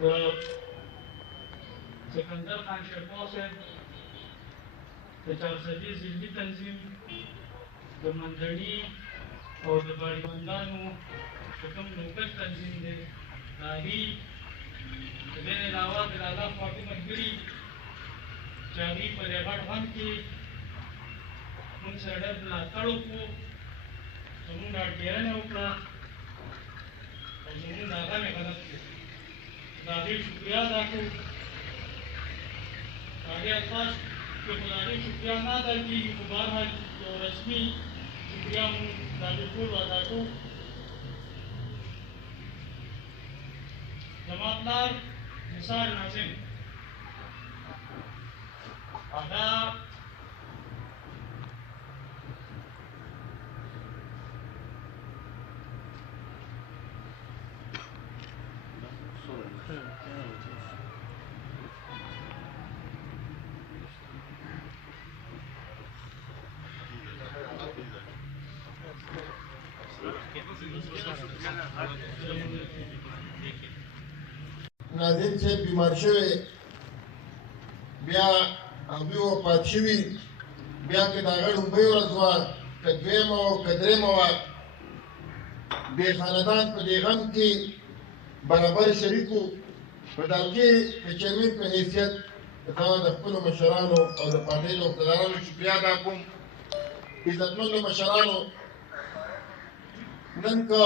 د سکندر خان شیرپا صاحب د چارسدي ضلعي تنظیم د منځني او د باړیبندانو چې کوم نوکر تنظیم دی د هغې د دې نه علاوه د لالا پارټي ملګري چې هغوی په دې غټ غم کې موږ سره ډېر ملاتړ وکړو زموږ راډګېرنه وکړه او زموږ د هغه مې غلط کړو د هغې شکریا ادا کړو هغې الفاظ که خو د هغې شکریا نه ادا کېږي خو بهرحال یو رسمي شکریا مونږ د هغې ټولو ادا کوو زما پلار نثار ناظم هغه ناظم صاحب بیمار شوی بیا هغوی وفات شوي بیا که د هغه لومړۍ ورځ وه که دویمه وه که درېیمه وه دې خاندان په دې غم کې برابر شریک وو په د هغې د چیرمین په حیثیت زه د خپلو مشرانو او د پارټۍ د عهدهدارانو شکریا ادا کوم عزتمندو مشرانو نن که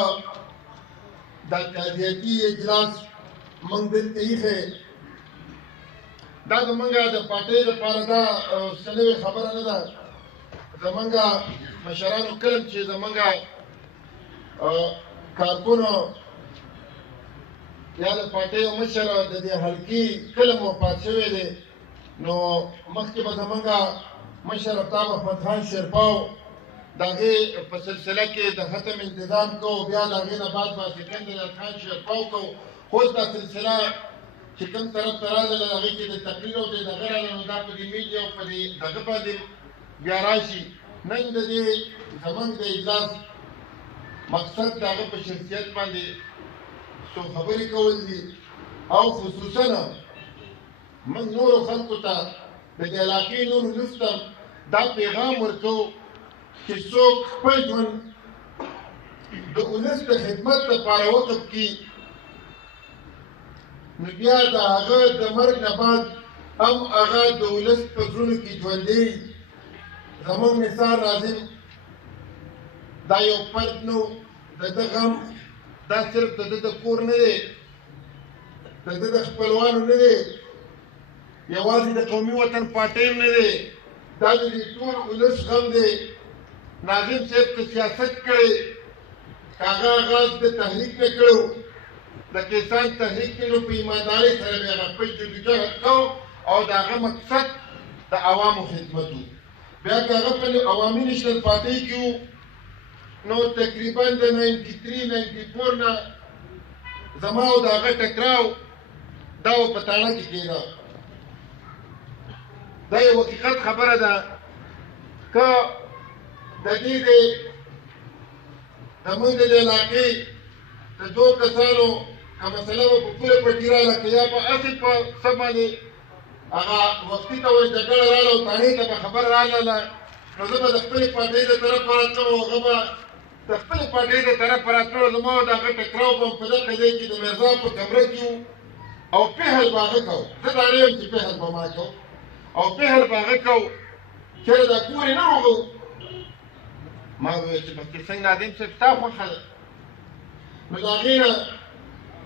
دا تعزیتي اجلاس موږ دلته ایښی دا زموږ د پارټۍ دپاره دا څه نوې خبره نه ده زموږ مشرانو کله چې زموږ کارکونو یا د پارټۍ یو مشر د دې حلقې کله وفات شوی دی نو مخکې به زموږ مشر افتاب احمد خان شیرپا و د هغې په سلسله کې د ختم انتظام کوو بیا د هغې نه بعد به سکندر خان شیرپا کوو اوس دا سلسله چې کوم طرف ته راغله هغې کې د تقریر او د دغه راغله نو دا په دې میډیا او په دې دغه باندې بیا راشي نن د دې زموږ د اجلاس مقصد د هغه په شخصیت باندې څو خبرې کول دي او خصوصا موږ نورو خلکو ته د دې علاقې نورو نفس ته دا پیغام ورکوو چې څوک خپل ژوند د ولس د خدمت لپاره وقف کړي نو بیا د هغه د مرګ نه بعد هم هغه د ولس په زړونو کې ژوندی زموږ نثار ناظم دا یو فرد نه و د ده غم دا صرف د ده د کور نه دی د ده د خپلوانو نه دی یوازې د قومي وطن پارټۍ نه دی دا د دې ټول ولس غم دی ناظم صاحب که سیاست کړی که هغه آغاز د تحریک نه کړی د کسان تحریک کې نو په ایماندارۍ سره به هغه خپل جدوجهد کو او د هغه مقصد د عوامو خدمت و بیا که هغه په عوامي نشنل پارټۍ کې و نو تقریبا د 93-94 نه زما او د هغه ټکراو دا و په تاڼه کې کېده دا یو حقیقت خبره ده که د دې زموږ د دې علاقې د دوو کسانو که مسله به په پوره پټي راغله که یا په هسې په څه باندې هغه وختي ته وایي جګړه راغله او تاڼې ته به خبره راغله نو زه به د خپلې پارټۍ د طرفه راتلم او هغه به د خپلې پارټۍ د طرفه راتلو زما او د هغه ټکراو به په دغه ځای کې د میرزا په کمره کې وو او پهل به هغه کوو زه دا نه یم چې پهل به ما کوو او پهل به هغه کوو چېرې دا کور یې نه وغو ما وویل چې بس څنګه ناظم صاحب ستا خوښه ده نو د هغې نه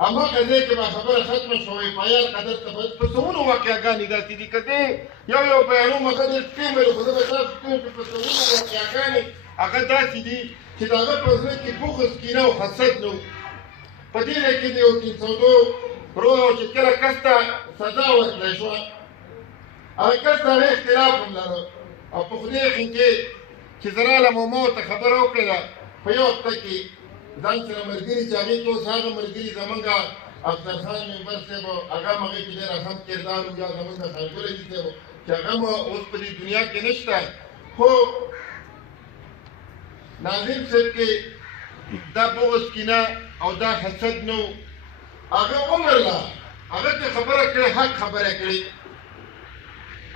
هماغه ځای کې به خبره ختمه شوه پایار قدر ته په سوونو واقعګانې داسې دي که دې یو بیانوم هغه ډېر سپین ویل خو زه به تاسو کوم چې په سوونو واقعګانې هغه داسې دي چې د هغه په زړه کې بغض کینه او حسد نه و په دې ځای کې د یو 302 روح او چې کله کس ته سزا ورکړی شوه هغه کس ته هغه اختلاف هم لره او په خدای یقین کې چې زه رالم او ما ورته خبره وکړله په یو هفته کې ځان سره ملګري چې هغې کې اوس هغه ملګري زمونږ افضلخان ممبر صاحب هغه هم هغې کې ډېر اهم کردار و یا زمونږ خانګل علي صاحب چې هغه هم اوس په دې دنیا کې نشته خو ناظم صاحب کې دا بغض کینه او دا حسد نه و هغه عمر له هغه چې خبره کړې حق خبره کړې،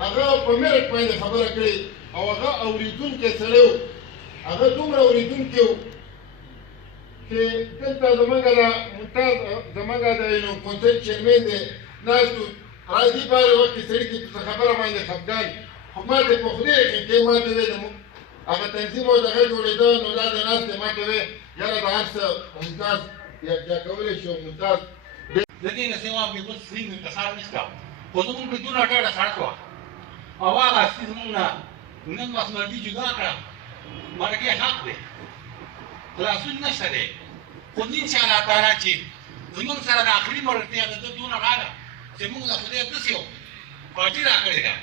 هغه په میرټ باندې خبره کړې او هغه اورېدونکی سړی و، هغه دومره اورېدونکی و چې دلته زمونږ د ممتاز زمونږ د یو کونسل چیرمن دی ناست و، راځي په هر وخت کې سړي کې په خبره باندې خفګان، خو ما ته په خدای یقین کوي ما ته ویې هغه تنظیم او دغه جوړېده نو دا د ناستې ما ته ویې یاره د هر څه ممتاز یکجا کولی شي او ممتاز د دې نه سوا بې بل څه انتظار نشته، خو زمونږ بدون ډډه سړک وه او هغه اصلي زمونږ نه نن مسمردي جدا کړه، مرګې حق دی، خلاصون نشته دی، خو انشاءالله تعالی چې زمونږ سره د آخري ملګرتیا د ده دونه غاړه چې موږ له خدای داسې یو پارټي راکړې ده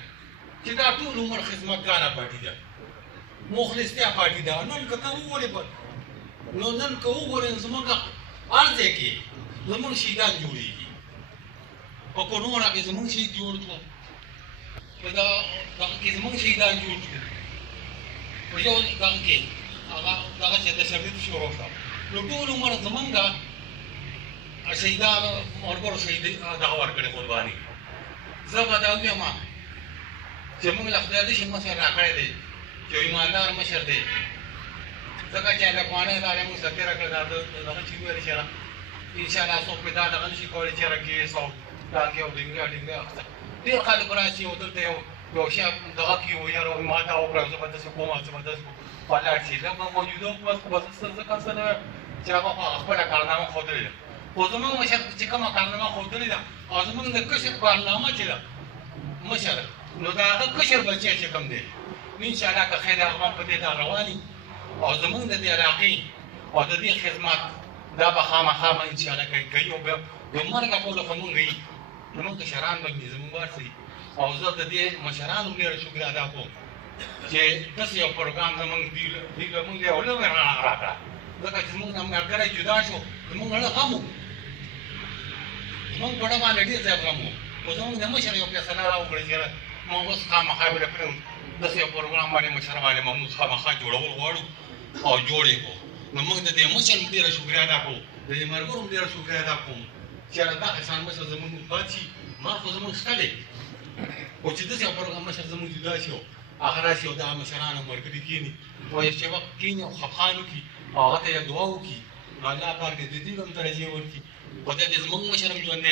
چې دا ټول عمر خدمتګاره پارټي ده، مخلصتیا پارټي ده. نن که ته وګورې نو نن که وګورې زمونږ هر ځای کې زمونږ شهیدان جوړېږي، په کرونا کې زمونږ شهید جوړ شو، په دغه کې زمونږ شهیدان جوړ شو، په یو دغه کې هغه دغه چې تشدد شروع شو، نو ټول عمر زمونږ شهیدانو ملګرو شهید دغه ورکړې قرباني. زه به دا ووایم چې موږ له خدای داسې مشر راکړی دی چې ایماندار مشر دی، ځکه چې د افغانۍ ادارې موږ ته تېره کړې ده دغه چې وویل چې انشاءالله څوک پرې دا دغه نشي کولی چې کیس او ټانکې او ډینګې اخته. ډېر خلک راشي او دلته یو شی دغه کړي و یاره ما دا وکړه زه به داسې کوم زه به داسې کوم ولاړ شي. دا به موجوده حکومت خو به ځکه څه نه چې هغه خپله کارنامه ښودلې ده، خو زمونږ مشر چې کومه کارنامه ښودلې ده او زمونږ د کشر کارنامه چې ده مشر نو د هغه کشر بچی چې کوم دی انشاءالله که خیر هغه هم په دې ډول رواني او زمونږ د دې علاقې او د دې خدمت دا به خامخا انشاءالله کوي او د مرګه پورې خو مونږ یي زمونږ کشران به زمونږ ورسي او زه د دې مشرانو ډېره شکر ادا کوم چې داسې یو پروګرام زمونږ دوی له مونږ یو لوی راکړه، ځکه چې زمونږ نه ملګری جدا شو زمونږ زړه غم و، زمونږ په زړه باندې ډېر زیات غم و، خو زمونږ د مشر یو فیصله راوکړه چې موږ اوس خامخا بله کړو داسې یو پروګرام باندې مشر باندې موږ خامخا جوړول غواړو او جوړ یې کړو. نو موږ د دې مشر هم ډېره شکریه ادا کوو، د دې ملګرو هم ډېره شکریه ادا کوم چې دا احسان مشر زمونږ پات شي، ما خو زمونږ شته دی، خو چې داسې یو پروګرام مشر زمونږ جدا شي هغه راشي او دغه مشران هم ملګري کښېني او یو چې وخت کښېني او خفخان وکړي او هغه ته یې دعا وکړي نو الله پاک دې د دې هم درجې ورکړي، خدای دې زمونږ مشر هم ژوندی